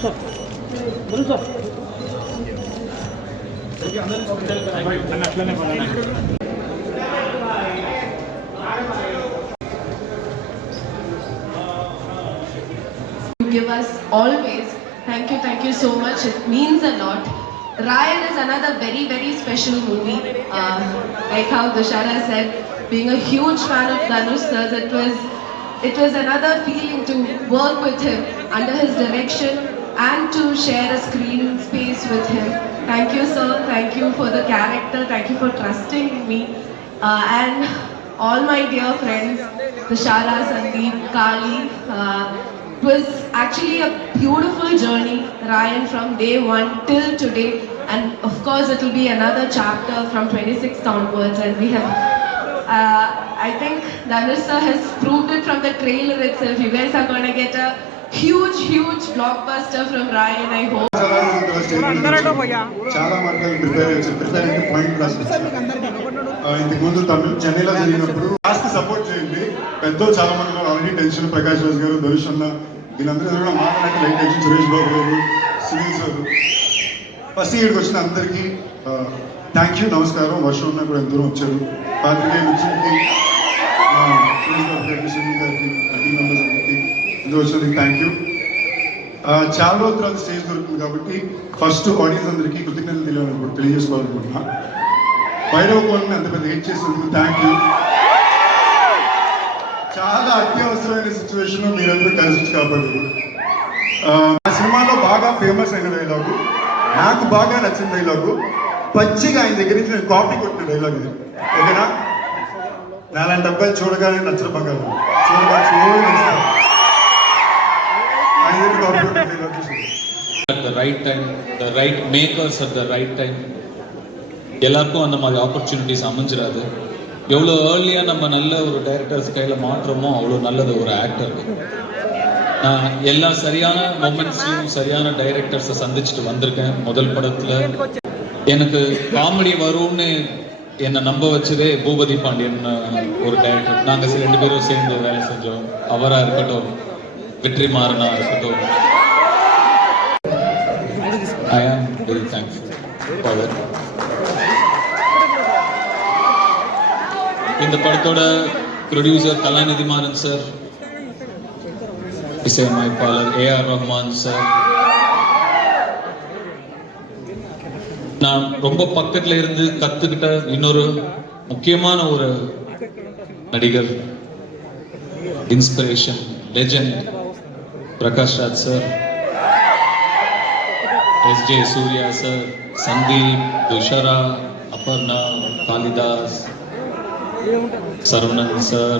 Give us always. Thank you so much. It means a lot. Ryan is another very, very special movie. Like how Dushara said, being a huge fan of Dhanush sir, it was another feeling to work with him under his direction and to share a screen space with him. Thank you, sir. Thank you for the character. Thank you for trusting in me. And all my dear friends, Dushara, Sandeep, Kali. It was actually a beautiful journey, Ryan, from day one till today. And of course, it will be another chapter from 26th onwards. And we have, I think Dhanush sir has proved it from the trailer itself. You guys are going to get a huge blockbuster from Ryan, I hope. చాలా మార్గాలు prepare point ఇంతకు ముందు తమిళ చెన్నైలో జరిగినప్పుడు కాస్త support చేయండి. పెద్దలు చాలా మంది ఆల్రెడీ టెన్షన్, ప్రకాష్ రాజ్ గారు, ధనుష్ అన్న, వీళ్ళందరూ కూడా మాట్లాడాక లైట్ టెన్షన్, సురేష్ బాబు గారు, సునీల్ సార్, ఫస్ట్ ఇక్కడికి వచ్చిన అందరికీ థ్యాంక్ యూ, నమస్కారం. వర్షం ఉన్నా కూడా ఎంత దూరం వచ్చారు. పాత్రికేయ మిత్రులకి, సునీల్ గారికి, టీమ్ మెంబర్స్ అందరికీ ఇందులో వచ్చినందుకు థ్యాంక్ యూ. చాలా రోజుల తర్వాత స్టేజ్ దొరుకుతుంది కాబట్టి ఫస్ట్ ఆడియన్స్ అందరికీ కృతజ్ఞతలు తెలియజేసుకోవాలనుకుంటున్నా. భైరవ కోలని అంత పెద్ద హిట్ చేసినందుకు థ్యాంక్ యూ. చాలా అత్యవసరమైన సిచ్యువేషన్ మీరందరూ కలిసి కాబట్టి ఆ సినిమాలో బాగా ఫేమస్ అయిన డైలాగు, నాకు బాగా నచ్చిన డైలాగు, పచ్చిగా ఆయన దగ్గర నుంచి నేను కాపీ కొట్టిన డైలాగ్ ఇది. ఓకేనా? నాలాంటి అబ్బాయిలు చూడగానే నచ్చిన బంగారు at the right time, the right makers at the right time. எல்லாருக்கும் அந்த மாதிரி ஆப்பர்ச்சுனிட்டிஸ் அமைஞ்சிடாது. எவ்வளோ ஏர்லியாக நம்ம நல்ல ஒரு டைரக்டர்ஸ் கையில் மாற்றுறோமோ அவ்வளோ நல்லது ஒரு ஆக்டருக்கு. நான் எல்லா சரியான மொமெண்ட்ஸ்லையும் சரியான டைரக்டர்ஸை சந்திச்சுட்டு வந்திருக்கேன். முதல் படத்தில் எனக்கு காமெடி வரும்னு என்னை நம்ப வச்சதே பூபதி பாண்டியன் ஒரு டைரக்டர். நாங்கள் 2 பேரும் சேர்ந்து வேலை செஞ்சோம். அவராக இருக்கட்டும், வெற்றிமாறனா இருக்கட்டும். I am very thankful for that. இந்த படத்தோட ப்ரொடியூசர் கலாநிதி மாறன் சார், இசையமைப்பாளர் A.R. ரஹ்மான் சார், நான் ரொம்ப பக்கத்துல இருந்து கத்துக்கிட்ட இன்னொரு முக்கியமான ஒரு நடிகர், inspiration, legend Prakash Raj sir, S.J. Surya sir, Sandeep, Dushara, Aparna, Kalidas, Saravanan sir.